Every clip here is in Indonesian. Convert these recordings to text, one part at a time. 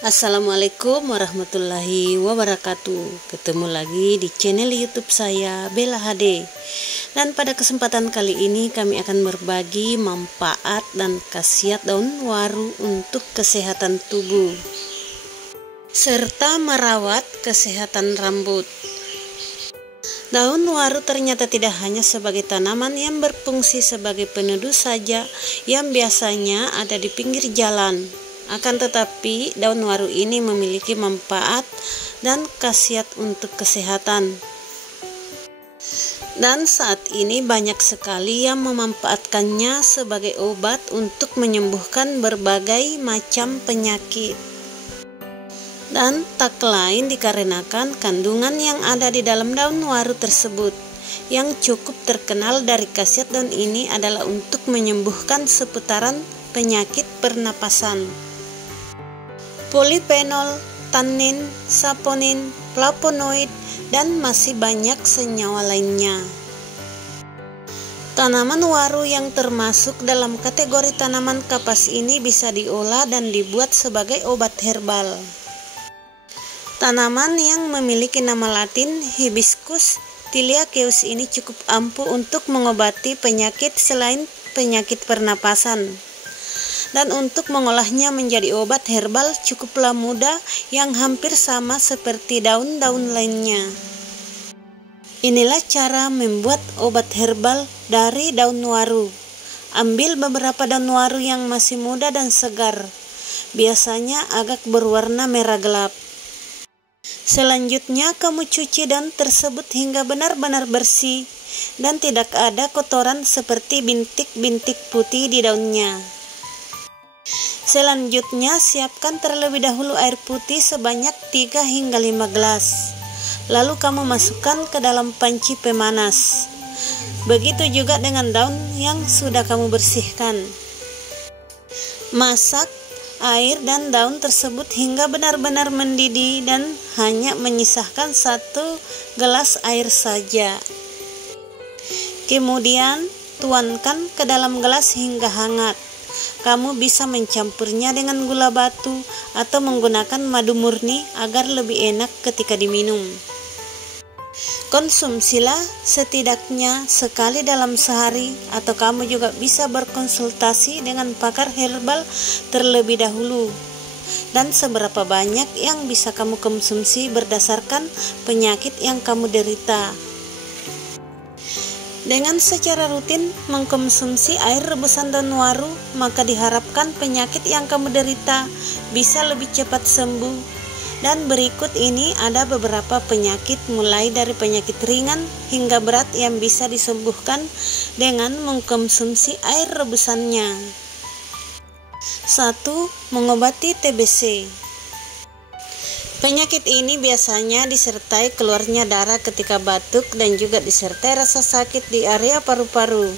Assalamualaikum warahmatullahi wabarakatuh. Ketemu lagi di channel YouTube saya, Bella HD. Dan pada kesempatan kali ini kami akan berbagi manfaat dan khasiat daun waru untuk kesehatan tubuh serta merawat kesehatan rambut. Daun waru ternyata tidak hanya sebagai tanaman yang berfungsi sebagai peneduh saja yang biasanya ada di pinggir jalan. Akan tetapi daun waru ini memiliki manfaat dan khasiat untuk kesehatan. Dan saat ini banyak sekali yang memanfaatkannya sebagai obat untuk menyembuhkan berbagai macam penyakit. Dan tak lain dikarenakan kandungan yang ada di dalam daun waru tersebut. Yang cukup terkenal dari khasiat daun ini adalah untuk menyembuhkan seputaran penyakit pernapasan. Polifenol, tannin, saponin, flavonoid, dan masih banyak senyawa lainnya. Tanaman waru yang termasuk dalam kategori tanaman kapas ini bisa diolah dan dibuat sebagai obat herbal. Tanaman yang memiliki nama latin Hibiscus thaliaceus ini cukup ampuh untuk mengobati penyakit selain penyakit pernapasan. Dan untuk mengolahnya menjadi obat herbal cukuplah mudah yang hampir sama seperti daun-daun lainnya. Inilah cara membuat obat herbal dari daun waru. Ambil beberapa daun waru yang masih muda dan segar, biasanya agak berwarna merah gelap. Selanjutnya kamu cuci daun tersebut hingga benar-benar bersih dan tidak ada kotoran seperti bintik-bintik putih di daunnya. Selanjutnya siapkan terlebih dahulu air putih sebanyak 3 hingga 5 gelas. Lalu kamu masukkan ke dalam panci pemanas. Begitu juga dengan daun yang sudah kamu bersihkan. Masak air dan daun tersebut hingga benar-benar mendidih dan hanya menyisakan 1 gelas air saja. Kemudian tuangkan ke dalam gelas hingga hangat. Kamu bisa mencampurnya dengan gula batu atau menggunakan madu murni agar lebih enak ketika diminum. Konsumsilah setidaknya sekali dalam sehari, atau kamu juga bisa berkonsultasi dengan pakar herbal terlebih dahulu. Dan seberapa banyak yang bisa kamu konsumsi berdasarkan penyakit yang kamu derita. Dengan secara rutin mengkonsumsi air rebusan daun waru, maka diharapkan penyakit yang kamu derita bisa lebih cepat sembuh. Dan berikut ini ada beberapa penyakit mulai dari penyakit ringan hingga berat yang bisa disembuhkan dengan mengkonsumsi air rebusannya. 1. Mengobati TBC. Penyakit ini biasanya disertai keluarnya darah ketika batuk dan juga disertai rasa sakit di area paru-paru.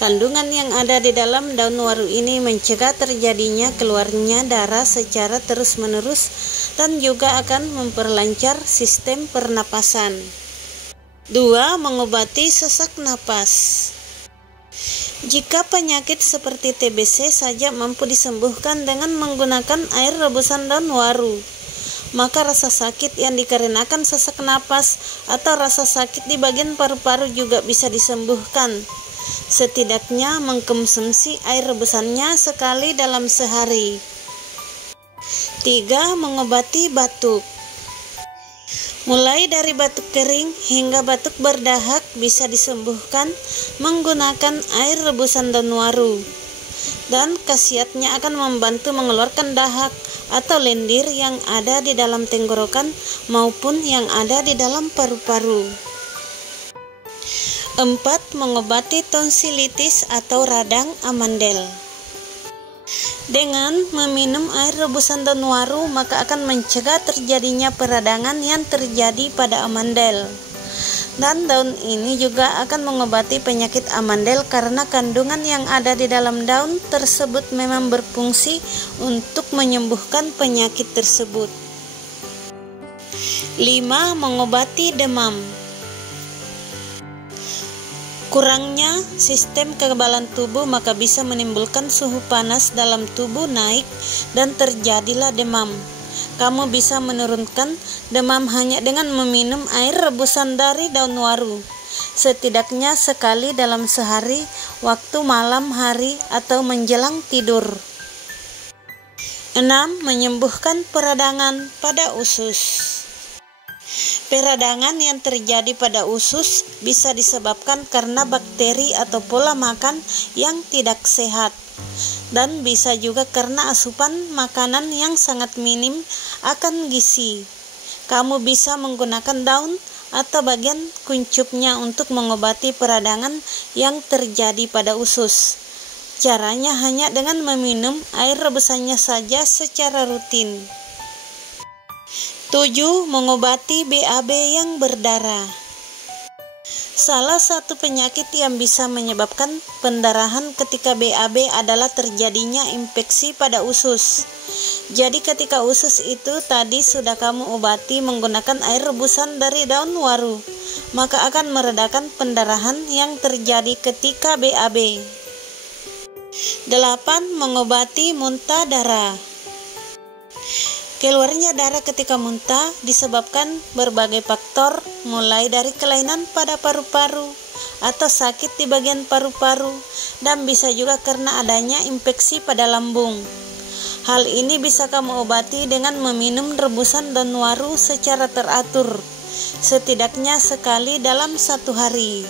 Kandungan yang ada di dalam daun waru ini mencegah terjadinya keluarnya darah secara terus-menerus dan juga akan memperlancar sistem pernapasan. 2. Mengobati sesak napas. Jika penyakit seperti TBC saja mampu disembuhkan dengan menggunakan air rebusan daun waru, maka rasa sakit yang dikarenakan sesak napas atau rasa sakit di bagian paru-paru juga bisa disembuhkan. Setidaknya mengkonsumsi air rebusannya sekali dalam sehari. 3. Mengobati batuk. Mulai dari batuk kering hingga batuk berdahak bisa disembuhkan menggunakan air rebusan daun waru. Dan khasiatnya akan membantu mengeluarkan dahak atau lendir yang ada di dalam tenggorokan maupun yang ada di dalam paru-paru. 4. Mengobati tonsilitis atau radang amandel. Dengan meminum air rebusan daun waru maka akan mencegah terjadinya peradangan yang terjadi pada amandel. Dan daun ini juga akan mengobati penyakit amandel karena kandungan yang ada di dalam daun tersebut memang berfungsi untuk menyembuhkan penyakit tersebut. 5. Mengobati demam. Kurangnya sistem kekebalan tubuh maka bisa menimbulkan suhu panas dalam tubuh naik dan terjadilah demam. Kamu bisa menurunkan demam hanya dengan meminum air rebusan dari daun waru, setidaknya sekali dalam sehari, waktu malam hari atau menjelang tidur. 6. Menyembuhkan peradangan pada usus. Peradangan yang terjadi pada usus bisa disebabkan karena bakteri atau pola makan yang tidak sehat, dan bisa juga karena asupan makanan yang sangat minim akan gizi. Kamu bisa menggunakan daun atau bagian kuncupnya untuk mengobati peradangan yang terjadi pada usus. Caranya hanya dengan meminum air rebusannya saja secara rutin. 7. Mengobati BAB yang berdarah. Salah satu penyakit yang bisa menyebabkan pendarahan ketika BAB adalah terjadinya infeksi pada usus. Jadi ketika usus itu tadi sudah kamu obati menggunakan air rebusan dari daun waru, maka akan meredakan pendarahan yang terjadi ketika BAB. 8. Mengobati muntah darah. Keluarnya darah ketika muntah disebabkan berbagai faktor, mulai dari kelainan pada paru-paru atau sakit di bagian paru-paru, dan bisa juga karena adanya infeksi pada lambung. Hal ini bisa kamu obati dengan meminum rebusan daun waru secara teratur, setidaknya sekali dalam satu hari.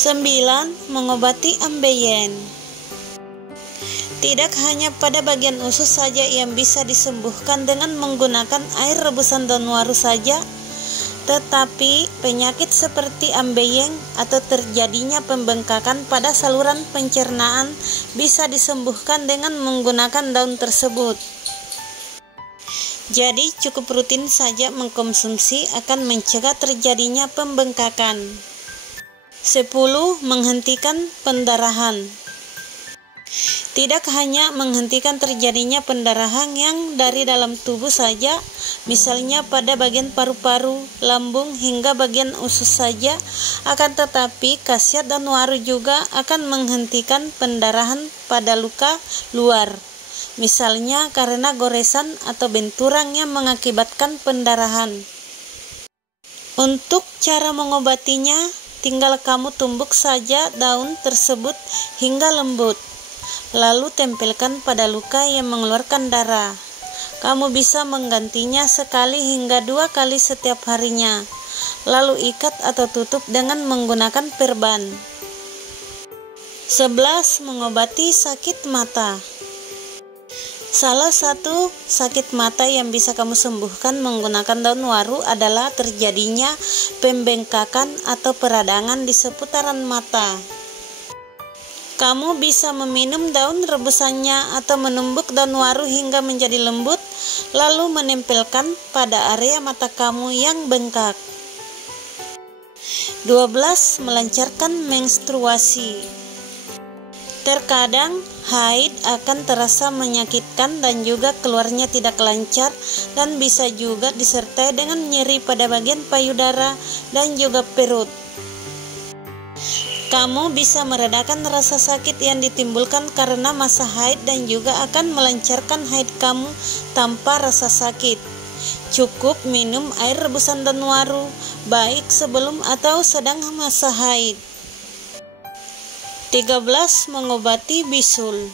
9. Mengobati ambeien. Tidak hanya pada bagian usus saja yang bisa disembuhkan dengan menggunakan air rebusan daun waru saja, tetapi penyakit seperti ambeien atau terjadinya pembengkakan pada saluran pencernaan bisa disembuhkan dengan menggunakan daun tersebut. Jadi cukup rutin saja mengkonsumsi akan mencegah terjadinya pembengkakan. 10. Menghentikan pendarahan. Tidak hanya menghentikan terjadinya pendarahan yang dari dalam tubuh saja, misalnya pada bagian paru-paru, lambung hingga bagian usus saja, akan tetapi khasiat daun waru juga akan menghentikan pendarahan pada luka luar, misalnya karena goresan atau benturan yang mengakibatkan pendarahan. Untuk cara mengobatinya, tinggal kamu tumbuk saja daun tersebut hingga lembut, lalu tempelkan pada luka yang mengeluarkan darah. Kamu bisa menggantinya sekali hingga 2 kali setiap harinya, lalu ikat atau tutup dengan menggunakan perban. 11. Mengobati sakit mata. Salah satu sakit mata yang bisa kamu sembuhkan menggunakan daun waru adalah terjadinya pembengkakan atau peradangan di seputaran mata. Kamu bisa meminum daun rebusannya atau menumbuk daun waru hingga menjadi lembut, lalu menempelkan pada area mata kamu yang bengkak. 12. Melancarkan menstruasi. Terkadang haid akan terasa menyakitkan dan juga keluarnya tidak lancar, dan bisa juga disertai dengan nyeri pada bagian payudara dan juga perut. Kamu bisa meredakan rasa sakit yang ditimbulkan karena masa haid dan juga akan melancarkan haid kamu tanpa rasa sakit. Cukup minum air rebusan daun waru, baik sebelum atau sedang masa haid. 13. Mengobati bisul.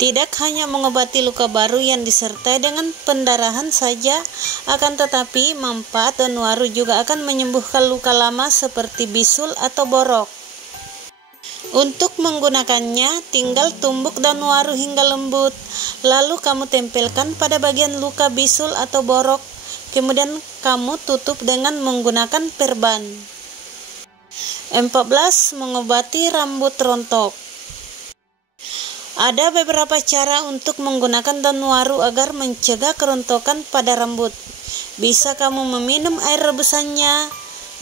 Tidak hanya mengobati luka baru yang disertai dengan pendarahan saja, akan tetapi manfaat daun waru juga akan menyembuhkan luka lama seperti bisul atau borok. Untuk menggunakannya, tinggal tumbuk daun waru hingga lembut, lalu kamu tempelkan pada bagian luka bisul atau borok, kemudian kamu tutup dengan menggunakan perban. 14. Mengobati rambut rontok. Ada beberapa cara untuk menggunakan daun waru agar mencegah kerontokan pada rambut. Bisa kamu meminum air rebusannya,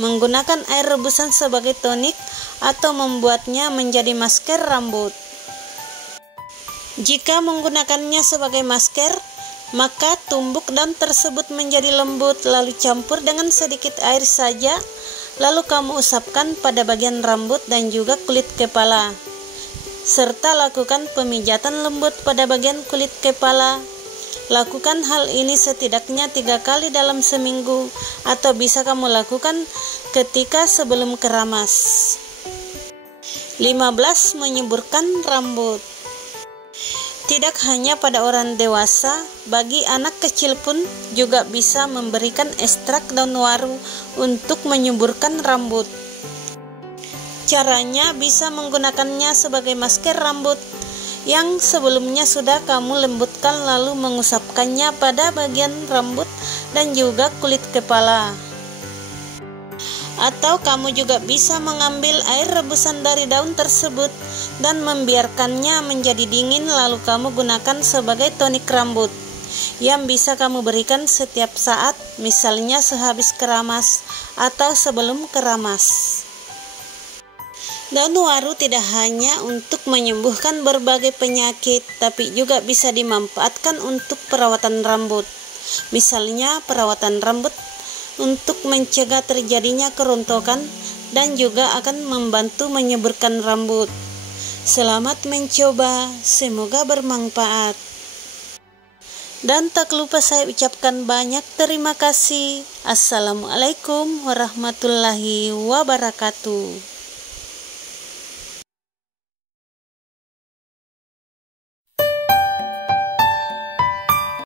menggunakan air rebusan sebagai tonik, atau membuatnya menjadi masker rambut. Jika menggunakannya sebagai masker, maka tumbuk daun tersebut menjadi lembut, lalu campur dengan sedikit air saja, lalu kamu usapkan pada bagian rambut dan juga kulit kepala, serta lakukan pemijatan lembut pada bagian kulit kepala, Lakukan hal ini setidaknya 3 kali dalam seminggu, atau bisa kamu lakukan ketika sebelum keramas. 15. Menyuburkan rambut. Tidak hanya pada orang dewasa, bagi anak kecil pun juga bisa memberikan ekstrak daun waru untuk menyuburkan rambut. Caranya bisa menggunakannya sebagai masker rambut yang sebelumnya sudah kamu lembutkan, lalu mengusapkannya pada bagian rambut dan juga kulit kepala. Atau kamu juga bisa mengambil air rebusan dari daun tersebut dan membiarkannya menjadi dingin, lalu kamu gunakan sebagai tonik rambut yang bisa kamu berikan setiap saat, misalnya sehabis keramas atau sebelum keramas. Daun waru tidak hanya untuk menyembuhkan berbagai penyakit, tapi juga bisa dimanfaatkan untuk perawatan rambut. Misalnya perawatan rambut untuk mencegah terjadinya kerontokan dan juga akan membantu menyuburkan rambut. Selamat mencoba, semoga bermanfaat. Dan tak lupa saya ucapkan banyak terima kasih. Assalamualaikum warahmatullahi wabarakatuh.